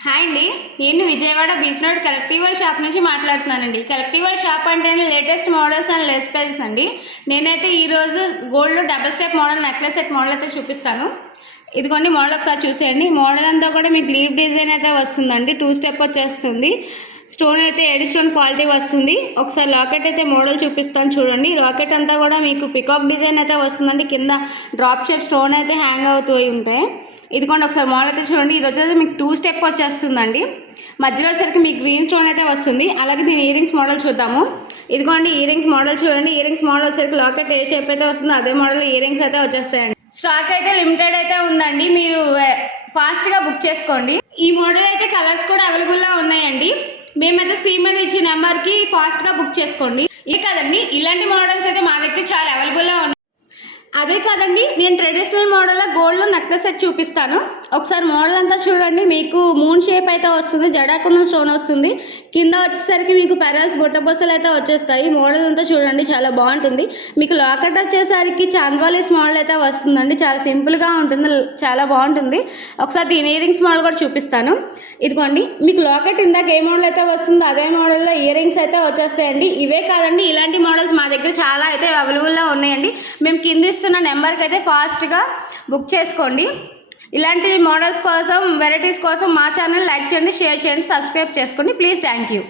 Hi అండి. నేను Vijayawada beach road collective world shop నుంచి మాట్లాడుతున్నానండి. కలెక్టివ్ వరల్డ్ షాప్ అంటేనే latest models and less prices అండి. నేనైతే ఈరోజు గోల్డ్లో double step model necklace set model అయితే చూపిస్తాను. ఇదిగోండి మోడల్ ఒకసారి చూసేయండి. మోడల్ అంతా కూడా మీకు లీవ్ డిజైన్ అయితే వస్తుందండి. 2 స్టెప్ వచ్చేస్తుంది. స్టోన్ అయితే ఎడి స్టోన్ క్వాలిటీ వస్తుంది. ఒకసారి లాకెట్ అయితే మోడల్ చూపిస్తాను చూడండి. లాకెట్ అంతా కూడా మీకు పికాక్ డిజైన్ అయితే వస్తుందండి. కింద డ్రాప్ షేప్ స్టోన్ అయితే హ్యాంగ్ అవుతూ ఉంటాయి. ఇదిగోండి ఒకసారి మోడల్ అయితే చూడండి. ఇది వచ్చేసి మీకు 2 స్టెప్ వచ్చేస్తుందండి. మధ్యలో వచ్చరికి మీకు గ్రీన్ స్టోన్ అయితే వస్తుంది. అలాగే దీని ఇయర్ రింగ్స్ మోడల్ చూద్దాము. ఇదిగోండి ఇయర్ రింగ్స్ మోడల్ చూడండి. ఇయర్ రింగ్స్ మోడల్ వచ్చరికి లాకెట్ ఏ షేప్ అయితే వస్తుందో అదే మోడల్ ఇయర్ రింగ్స్ అయితే వచ్చేస్తాయండి. స్టాక్ అయితే లిమిటెడ్ అయితే ఉందండి. మీరు ఫాస్ట్గా బుక్ చేసుకోండి. ఈ మోడల్ అయితే కలర్స్ కూడా అవైలబుల్లో ఉన్నాయండి. మేమైతే స్క్రీన్ మీద ఇచ్చిన నెంబర్కి ఫాస్ట్గా బుక్ చేసుకోండి. ఇదే కదండి, ఇలాంటి మోడల్స్ అయితే మా దగ్గర చాలా అవైలబుల్లో ఉన్నాయి. అదే కాదండి, నేను ట్రెడిషనల్ మోడల్లో గోల్డ్లో నెక్లెస్ సెట్ చూపిస్తాను. ఒకసారి మోడల్ అంతా చూడండి. మీకు మూన్ షేప్ అయితే వస్తుంది, జడాకున్న స్టోన్ వస్తుంది. కింద వచ్చేసరికి మీకు పెరల్స్ బుట్టబొసలు అయితే వచ్చేస్తాయి. మోడల్ అంతా చూడండి, చాలా బాగుంటుంది. మీకు లాకెట్ వచ్చేసరికి చాంద్వాలీస్ మోడల్ అయితే వస్తుందండి. చాలా సింపుల్గా ఉంటుంది, చాలా బాగుంటుంది. ఒకసారి దీని ఇయర్ రింగ్స్ మోడల్ కూడా చూపిస్తాను. ఇదిగోండి మీకు లాకెట్ ఇందాక ఏ మోడల్ అయితే వస్తుందో అదే మోడల్లో ఇయర్ రింగ్స్ అయితే వచ్చేస్తాయండి. ఇవే కాదండి, ఇలాంటి మోడల్స్ మా దగ్గర చాలా అయితే అవైలబుల్లో ఉన్నాయండి. మేము కింద ఇస్తున్న నెంబర్కి అయితే ఫాస్ట్గా బుక్ చేసుకోండి. ఇలాంటి మోడల్స్ కోసం, వెరైటీస్ కోసం మా ఛానల్ లైక్ చేయండి, షేర్ చేయండి, సబ్స్క్రైబ్ చేసుకోండి ప్లీజ్. Thank you.